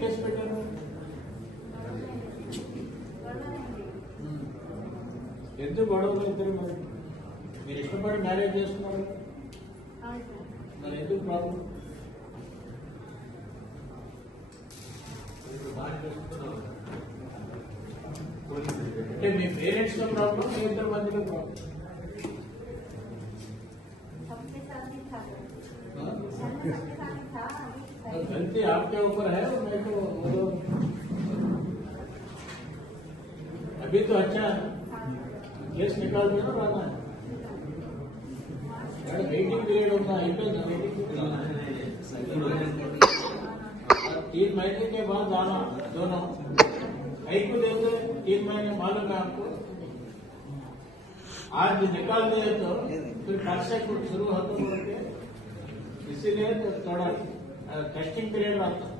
Case పెట్టారు? ఎందుకు గొడవలు ఇద్దరు? మరి మీరు ఇష్టపడి మ్యారేజ్ చేసుకున్నారు, మరి ఎందుకు ప్రాబ్లం? అంటే మీ పేరెంట్స్ లో ప్రాబ్లం, మీ ఇద్దరు మధ్యలో ప్రాబ్లం? गलती आपके ऊपर है और मेरे को अभी तो अच्छा है, केस निकाल दो ना, रहना है। वेटिंग पीरियड होता है, 3 महीने के बाद आना दोनों। कहीं को देते 3 महीने मालूम है आपको, आज निकाल दिए तो फिर कल से कुछ शुरू होता बोलते, इसीलिए तो थोड़ा टेस्टिंग पीरियड आता है।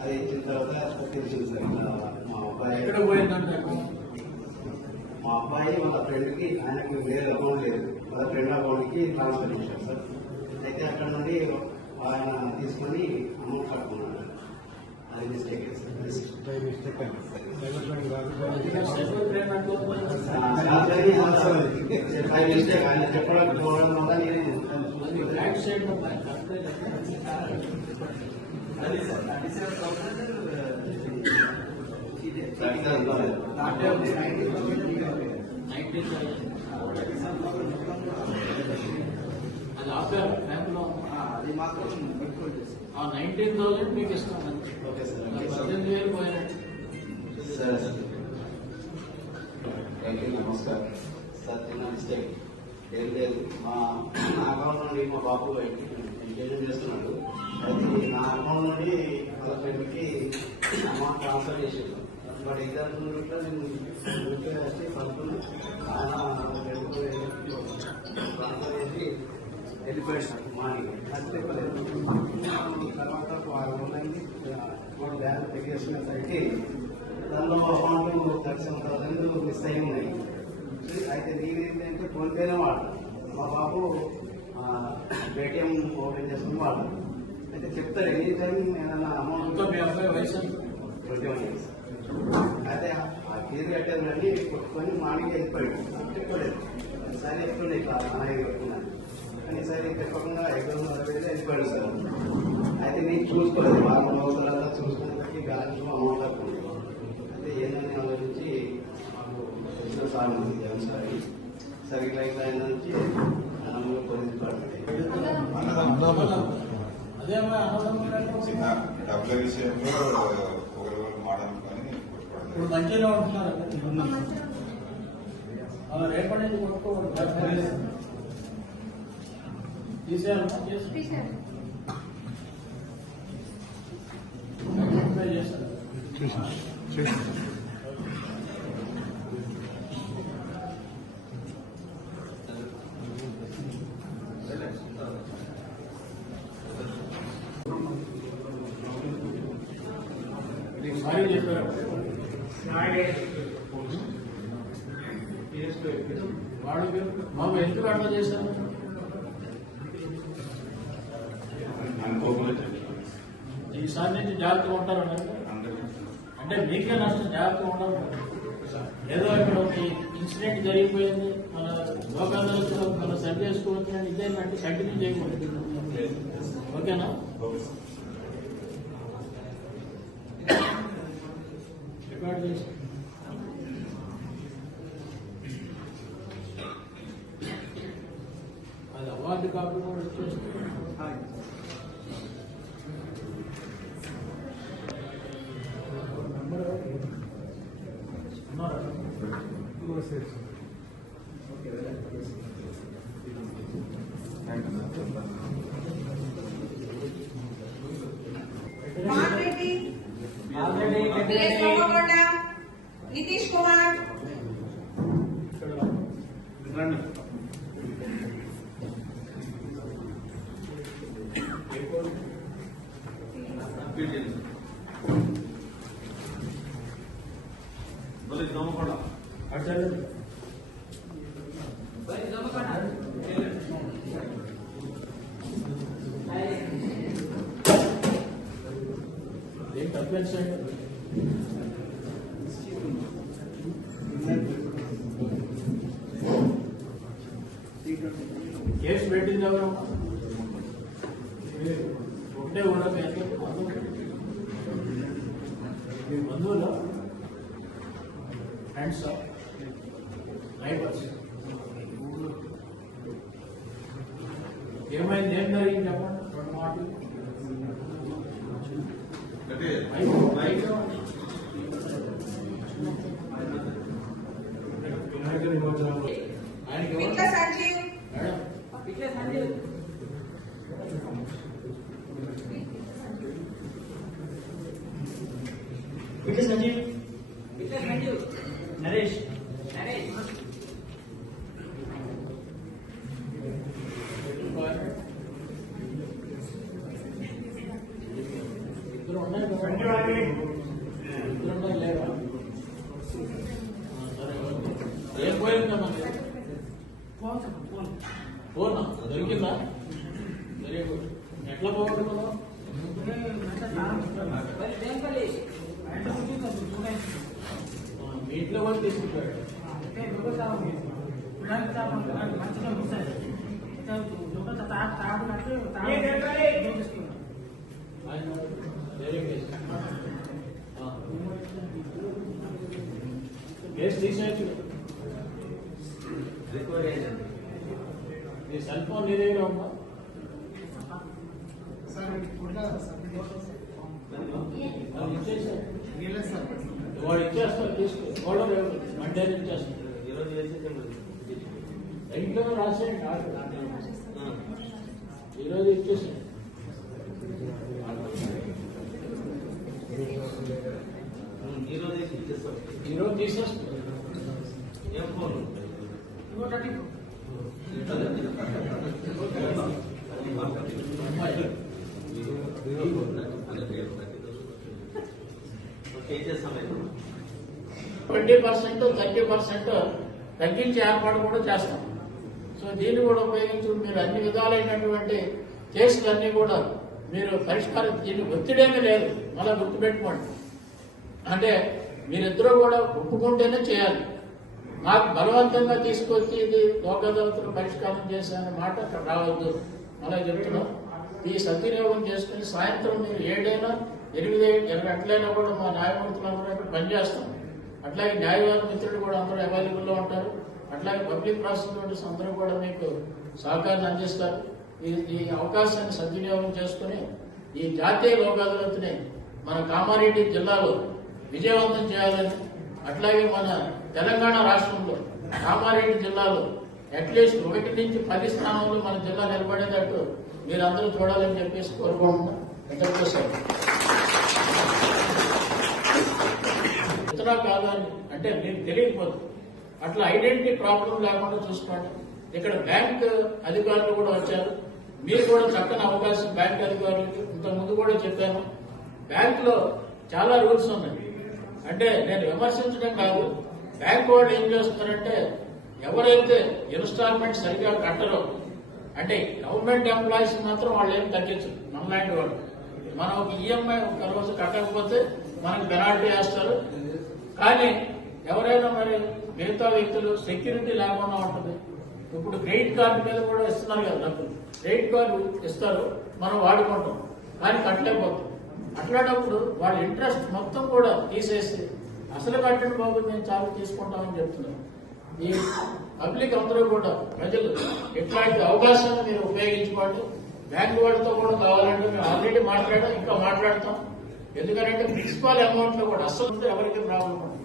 అది ఇచ్చిన తర్వాత తెలిసింది సార్, మా అబ్బాయి ఎక్కడ పోయిందంటే మా అబ్బాయి వాళ్ళ ఫ్రెండ్కి, ఆయనకు వేరే అకౌంట్ లేదు, వాళ్ళ ఫ్రెండ్ అకౌంట్కి ట్రాన్స్ఫర్ చేశారు సార్. అయితే అక్కడ నుండి ఆయన తీసుకొని అమౌంట్ కట్టుకున్నాడు. అది మిస్టేక్ ఆయన చెప్పడం చూడడం వల్ల నేను బ్యాక్ సైడ్ అది సార్ 37,000 అది ఆపారు బ్యాంకులో, అది మాత్రం 19,000 మీకు ఇస్తాం. Okay sir. 18,000 పోయినట్టు. సరే సార్, థ్యాంక్ యూ, నమస్కారం సార్. చిన్న మిస్టేక్ ఏం లేదు, మా అకౌంట్ నుండి మా బాబు ఎంగేజ్మెంట్ చేస్తున్నాడు. అయితే నా అకౌంట్ నుండి వాళ్ళ ఫ్రెండ్కి అమౌంట్ ట్రాన్స్ఫర్ చేసాడు. బట్ ఇద్దరు నేను వచ్చి పడుతుంది, ఆయన ట్రాన్స్ఫర్ చేసి వెళ్ళిపోయాడు సార్. మార్నింగ్ అది చెప్పలేదు. తర్వాత 6 రోజులైంది, బ్యాంక్ చెక్ చేసుకునేసరికి దానిలో అమౌంట్ 37,000 మిస్ అయి ఉన్నాయి. అయితే నేనేంటంటే ఫోన్పేనే వాడు, మా బాబు పేటిఎం ఓపెన్ చేసుకుని వాడు. అయితే చెప్తారు ఎనీ టైం ఏదైనా అమౌంట్. మీ అబ్బాయి వయసు 21 years. అయితే ఆ ఫీజు కట్టేది కానీ కొట్టుకొని మార్నింగ్ వెళ్ళిపోయాడు. చెప్పలేదు, సరే చెప్తుండే ఇట్లా అలాగే కొట్టుకున్నాను కానీ సరే చెప్పకుండా ఎగ్జామ్ వెళ్ళిపోయాడు సార్. అయితే నేను చూసుకోలేదు, 4 రోజులలో చూసుకున్నప్పటికీ బ్యాలెన్స్ అమౌంట్ తక్కువ. అయితే ఏంటని ఆలోచించి మాకు తెలిసిన సార్ ఉంది జగన్ సార్, సరే ఇట్లా ఇట్లా అయిన నుంచి పోలీస్ డిపార్ట్మెంట్ అదేమో చిన్న డబ్బుల విషయంలో ఒకరు మాట్లాడుకొని ఇప్పుడు మంచిగా ఉంటున్నారు. రేపటి నుంచి కొట్టుకోవాలి, తీసేయాలమ్మా, చేస్తారు. సారీ చెప్పారు, వాడు మాకు ఎందుకు అట్లా చేశారు? ఈసారి నుంచి జాగ్రత్తగా ఉంటారు అంటే మీకే నష్టం, జాగ్రత్తగా ఉండరు. ఏదో ఇక్కడ ఒక ఇన్సిడెంట్ జరిగిపోయింది, మన లోకాల్లో మనం సరి చేసుకోవచ్చు, ఇదేంటంటే కంటిన్యూ చేయకూడదు. ఓకేనా? రికార్డ్ చేసి అది అవార్డు కాపీ కూడా వచ్చేస్తుంది. नीतीश कुमार अच्छा పెంచండి. కేసు పెట్టింది ఎవరు? ఒకటే కూడా మీ బంధువులు, ఫ్రెండ్స్, నైబర్స్. ఏమైంది? ఏం జరిగింది చెప్పండి, రెండు మాటలు. పిట్ల సంజీవ్ నరేష్ ఇద్దరు ఉన్నాయి కదా? ఇద్దరు ఉన్నాయి లేవా? సరే, ఏం పోయిందమ్మా? ఫోన్ దొరికిందా? Very good. ఎట్లా పోగొట్టుకున్నావు? మీ ఇంట్లో కూడా తీసుకుంటాడు. కేసు తీసేయచ్చు. మీ సెల్ ఫోన్ నీ దగ్గర ఉందా? వాడు ఇచ్చేస్తారు, తీసుకో. గొడవ మండే ఇచ్చేస్తారు. ఇంట్లో రాసేయండి, ఈరోజు ఇచ్చేసాడు. ఈరోజు తీసేస్తారు. ఏం ఫోన్? ట్వంటీ 30% తగ్గించే ఏర్పాటు కూడా చేస్తాం. సో దీన్ని కూడా ఉపయోగించుకుని మీరు అన్ని విధాలైనటువంటి కేసులన్నీ కూడా మీరు పరిష్కారం, దీన్ని ఒత్తిడేమీ లేదు. మళ్ళీ గుర్తుపెట్టుకోండి, అంటే మీరిద్దరూ కూడా ఒప్పుకుంటేనే చేయాలి. నాకు బలవంతంగా తీసుకొచ్చి ఇది లోక్ అదాలత్లో పరిష్కారం చేశానే మాట అక్కడ రావద్దు. అలా చెప్తున్నాం. ఈ సద్వినియోగం చేసుకుని సాయంత్రం మీరు 7 అయినా 8 గంటలైనా కూడా మా న్యాయమూర్తులందరూ ఇక్కడ పనిచేస్తాం. అట్లాగే న్యాయవాద మిత్రులు కూడా అందరూ అవైలబుల్లో ఉంటారు. అట్లాగే పబ్లిక్ ప్రాసిక్యూటర్స్ అందరూ కూడా మీకు సహకారాన్ని అందిస్తారు. ఈ అవకాశాన్ని సద్వినియోగం చేసుకుని ఈ జాతీయ లోక్ అదాలత్ని మన కామారెడ్డి జిల్లాలో విజయవంతం చేయాలని, అట్లాగే మన తెలంగాణ రాష్ట్రంలో కామారెడ్డి జిల్లాలో అట్లీస్ట్ 1 నుంచి 10 స్థానంలో మన జిల్లా నిలబడేటట్టు మీరందరూ చూడాలని చెప్పేసి కోరుకుంటున్నాం. ఇతరా కాదని అంటే మీకు తెలియకపోతుంది. అట్లా ఐడెంటిటీ ప్రాబ్లం లేకుండా చూసుకోండి. ఇక్కడ బ్యాంక్ అధికారులు కూడా వచ్చారు. మీరు కూడా చక్కని అవకాశం బ్యాంక్ అధికారులకి. ఇంతకుముందు కూడా చెప్పాను, బ్యాంకులో చాలా రూల్స్ ఉన్నాయి. అంటే నేను విమర్శించడం కాదు, బ్యాంక్ వాళ్ళు ఏం చేస్తున్నారంటే ఎవరైతే ఇన్స్టాల్మెంట్ సరిగా కట్టరో, అంటే గవర్నమెంట్ ఎంప్లాయీస్ మాత్రం వాళ్ళు ఏం తగ్గించరు. మనలాంటి వాళ్ళు మనం ఒక ఈఎంఐ ఒక రోజు కట్టకపోతే మనకు పెనాల్టీ వేస్తారు. కానీ ఎవరైనా మరి మిగతా వ్యక్తులు సెక్యూరిటీ లేకుండా ఉంటుంది. ఇప్పుడు క్రెడిట్ కార్డు మీద కూడా ఇస్తున్నారు కదా డబ్బులు. క్రెడిట్ కార్డు ఇస్తారు, మనం వాడుకుంటాం, కానీ కట్టలేకపోతాం. అట్లాంటప్పుడు వాళ్ళ ఇంట్రెస్ట్ మొత్తం కూడా తీసేసి అసలు కట్టండి బాబు మేము చాలా తీసుకుంటామని చెప్తున్నాం. ఈ పబ్లిక్ అందరూ కూడా ప్రజలు ఇట్లాంటి అవకాశాన్ని మీరు ఉపయోగించుకోండి. బ్యాంకు వాళ్ళతో కూడా కావాలంటే మేము ఆల్రెడీ మాట్లాడాం, ఇంకా మాట్లాడతాం. ఎందుకంటే ప్రిన్సిపాల్ అమౌంట్ లో కూడా అసలు ఎవరికి ప్రాబ్లం ఉండదు.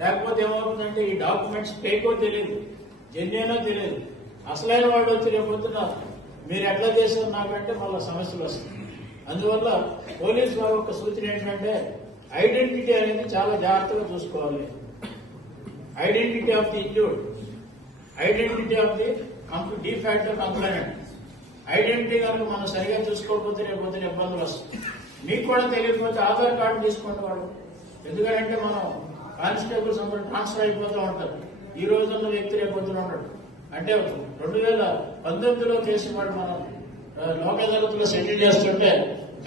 లేకపోతే ఏమవుతుందంటే ఈ డాక్యుమెంట్స్ ఫేకో తెలియదు, జెన్యునో తెలియదు. అసలైన వాళ్ళు వచ్చి రేపొద్దున మీరు ఎట్లా చేశారు నాకంటే మళ్ళీ సమస్యలు వస్తాయి. అందువల్ల పోలీసు వారి యొక్క సూచన ఏంటంటే ఐడెంటిటీ అనేది చాలా జాగ్రత్తగా చూసుకోవాలి. Identity of the injured, identity of the de facto complainant. Identity కనుక మనం సరిగా చూసుకోకపోతే రేపొద్దున ఇబ్బందులు వస్తాయి. మీకు కూడా తెలియకపోతే ఆధార్ కార్డు తీసుకోండి వాళ్ళు. ఎందుకంటే మనం కానిస్టేబుల్స్ అందరూ ట్రాన్స్ఫర్ అయిపోతూ ఉంటారు. ఈ రోజుల్లో వ్యక్తి రేపొద్దున ఉంటాడు. అంటే 2019లో చేసి వాడు మనం లోక్ అదాలత్లో సెటిల్ చేస్తుంటే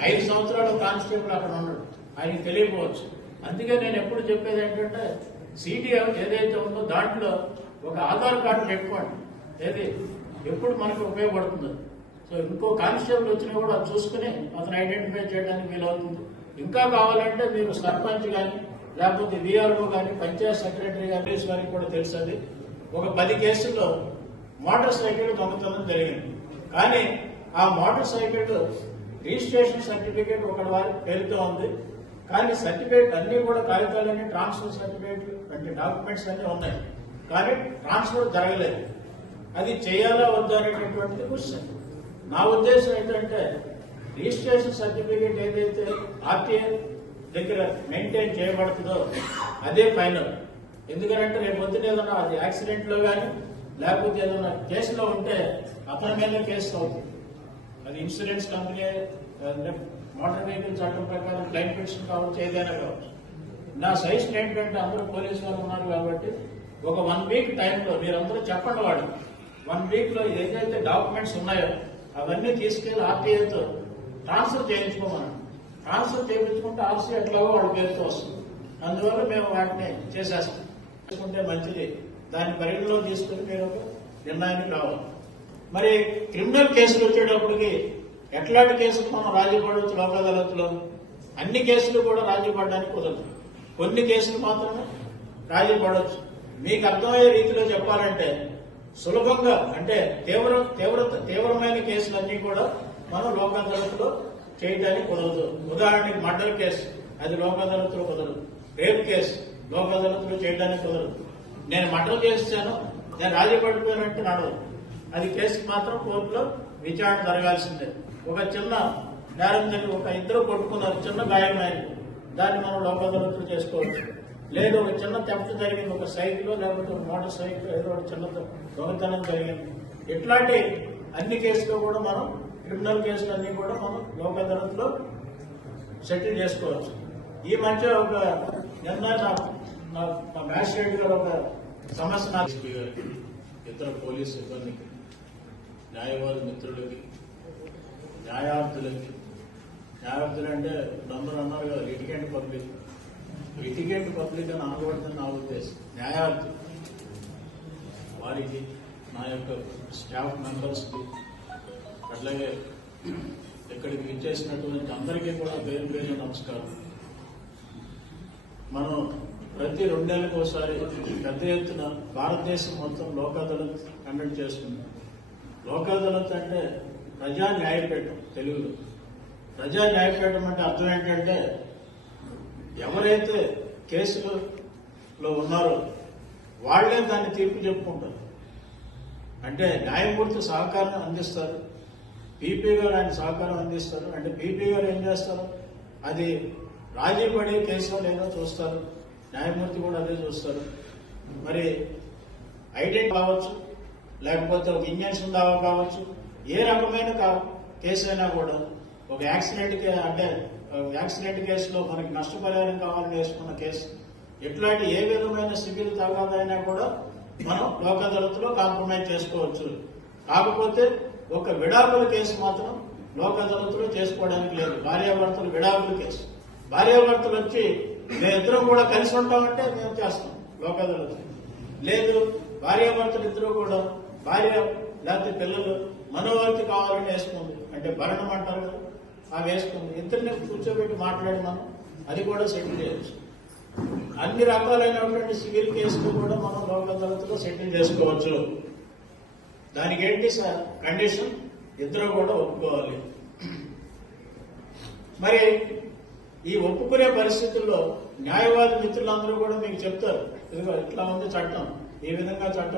5 సంవత్సరాలు కానిస్టేబుల్ అక్కడ ఉన్నాడు. ఆయనకి తెలియకపోవచ్చు. అందుకే నేను ఎప్పుడు చెప్పేది ఏంటంటే సిడిఎం ఏదైతే ఉందో దాంట్లో ఒక ఆధార్ కార్డు పెట్టుకోండి, ఏది ఎప్పుడు మనకు ఉపయోగపడుతుంది. సో ఇంకో కానిస్టేబుల్ వచ్చినా కూడా అది చూసుకుని అతను ఐడెంటిఫై చేయడానికి వీలవుతుంది. ఇంకా కావాలంటే మీరు సర్పంచ్ కానీ లేకపోతే విఆర్ఓ కానీ పంచాయత్ సెక్రటరీ కానీ వారికి కూడా తెలుస్తుంది. ఒక 10 కేసుల్లో మోటార్ సైకిల్ దొంగతనం జరిగింది. కానీ ఆ మోటార్ సైకిల్ రిజిస్ట్రేషన్ సర్టిఫికేట్ ఒకటి వారి పేరుతో ఉంది. కానీ సర్టిఫికేట్ అన్ని కూడా కాగితాలన్నీ ట్రాన్స్ఫర్ సర్టిఫికేట్ అంటే డాక్యుమెంట్స్ అన్ని ఉన్నాయి. కానీ ట్రాన్స్ఫర్ జరగలేదు. అది చేయాలా వద్దా అనేటటువంటిది క్వశ్చన్. నా ఉద్దేశం ఏంటంటే రిజిస్ట్రేషన్ సర్టిఫికేట్ ఏదైతే ఆర్టీఏ దగ్గర మెయింటైన్ చేయబడుతుందో అదే ఫైనల్. ఎందుకంటే రేపు పొద్దున ఏదైనా అది యాక్సిడెంట్ లో కానీ లేకపోతే ఏదైనా కేసులో ఉంటే అతని మీద కేసు అవుతుంది. అది ఇన్సూరెన్స్ కంపెనీ మోటార్ వెహికల్ చట్టం ప్రకారం క్లైమ్ పిటిషన్ కావచ్చు, ఏదైనా కావచ్చు. నా సజెషన్ ఏంటంటే అందరూ పోలీసు వాళ్ళు ఉన్నారు కాబట్టి ఒక 1 వీక్ టైంలో మీరందరూ చెప్పండి వాడు 1 వీక్ లో ఏదైతే డాక్యుమెంట్స్ ఉన్నాయో అవన్నీ తీసుకెళ్లి ఆర్టీఐతో ట్రాన్స్ఫర్ చేయించుకోమన్నాడు. ట్రాన్స్ఫర్ చేయించుకుంటే ఆర్సీ ఎట్లాగో వాళ్ళ పేరుతో వస్తుంది. అందువల్ల మేము వాటిని చేసేస్తాం. చేసుకుంటే మంచిది. దాన్ని పరిగణలో తీసుకుని మీరు ఒక నిర్ణయానికి రావాలి. మరి క్రిమినల్ కేసులు వచ్చేటప్పటికి ఎట్లాంటి కేసులు మనం రాజీ పడవచ్చు? లోక్ అదాలత్లో అన్ని కేసులు కూడా రాజీ పడడానికి కుదరదు. కొన్ని కేసులు మాత్రమే రాజీ పడవచ్చు. మీకు అర్థమయ్యే రీతిలో చెప్పాలంటే సులభంగా అంటే తీవ్రమైన కేసులన్నీ కూడా మనం లోక్ అదాలత్లో చేయడానికి కుదరదు. ఉదాహరణకి మర్డర్ కేసు అది లోక్ అదాలత్లో కుదరదు. రేప్ కేసు లోక్ అదాలత్లో చేయడానికి కుదరదు. నేను మర్డర్ చేస్తాను, నేను రాజీ పడిపోయానంటే నడవదు. అది కేసుకి మాత్రం కోర్టులో విచారణ జరగాల్సిందే. ఒక చిన్న నేరం జరిగి ఒక ఇద్దరు కొట్టుకున్నారు, చిన్న గాయమైన దాన్ని మనం లోక్ అదాలత్లో చేసుకోవచ్చు. లేదు ఒక చిన్న థెఫ్ట్ జరిగింది, ఒక సైకిల్ లేకపోతే ఒక మోటార్ సైకిల్ ఏదో ఒక చిన్న దొంగతనం జరిగింది. ఇట్లాంటి అన్ని కేసులు కూడా మనం క్రిమినల్ కేసులన్నీ కూడా మనం లోక్ అదాలత్లో సెటిల్ చేసుకోవచ్చు. ఈ మధ్య ఒక నిర్ణయం మా మ్యాజిస్ట్రేట్ గారు ఒక సమస్య నాకు ఇతర పోలీసు సిబ్బందికి, న్యాయవాది మిత్రులకి, న్యాయార్థులకి, న్యాయార్థులు అంటే అందరూ అన్నారు కదా లిటిగెంట్ పబ్లిక్ అని అనకూడదని నా ఉద్దేశం. న్యాయార్థులు వారికి, నా యొక్క స్టాఫ్ మెంబర్స్కి, అట్లాగే ఇక్కడికి విచ్చేసినటువంటి అందరికీ కూడా పేరు పేరు నమస్కారం. మనం ప్రతి 2 నెలలకు ఒకసారి పెద్ద ఎత్తున భారతదేశం మొత్తం లోక్ అదాలత్ కండక్ట్ చేస్తున్నాం. లోక్ అదాలత్ అంటే ప్రజా న్యాయపీఠం తెలుగులో. ప్రజా న్యాయపీఠం అంటే అర్థం ఏంటంటే ఎవరైతే కేసులో ఉన్నారో వాళ్లే దాన్ని తీర్పు చెప్పుకుంటారు. అంటే న్యాయమూర్తి సహకారం అందిస్తారు, పీపీ గారు ఆయన సహకారం అందిస్తారు. అంటే పీపీ గారు ఏం చేస్తారు, అది రాజీ పడే కేసులో లేదో చూస్తారు, న్యాయమూర్తి కూడా అదే చూస్తారు. మరి ఐడెంటి కావచ్చు, లేకపోతే ఒక ఇంజక్షన్ దావా కావచ్చు, ఏ రకమైన కేసు అయినా కూడా ఒక యాక్సిడెంట్ కేసులో మనకి నష్టపరిహారం కావాలని వేసుకున్న కేసు, ఇట్లాంటి ఏ విధమైన సివిల్ తగాదైనా కూడా మనం లోక్ అదాలత్లో కాంప్రమైజ్ చేసుకోవచ్చు. కాకపోతే ఒక విడాకుల కేసు మాత్రం లోక్ అదాలత్లో చేసుకోవడానికి లేదు. భార్యాభర్తలు విడాకుల కేసు, భార్యాభర్తలు వచ్చి మేమిద్దరం కూడా కలిసి ఉంటామంటే మేము చేస్తాం లోక్ అదాలత్. లేదు భార్యాభర్తలు ఇద్దరు కూడా భార్య లేకపోతే పిల్లలు మనోవర్తి కావాలని వేసుకుంది, అంటే భరణం అంటారు కదా, అవి వేసుకుంది. ఇద్దరిని కూర్చోబెట్టి మాట్లాడి మనం అది కూడా సెటిల్ చేయొచ్చు. అన్ని రకాలైనటువంటి సివిల్ కేసులు కూడా మనం లోక్ అదాలత్లో సెటిల్ చేసుకోవచ్చు. దానికి ఏంటి సార్ కండిషన్, ఇద్దరు కూడా ఒప్పుకోవాలి. మరి ఈ ఒప్పుకునే పరిస్థితుల్లో న్యాయవాది మిత్రులందరూ కూడా మీకు చెప్తారు, ఇదిగో ఇట్లా ఉంది చట్టం, ఈ విధంగా చట్టం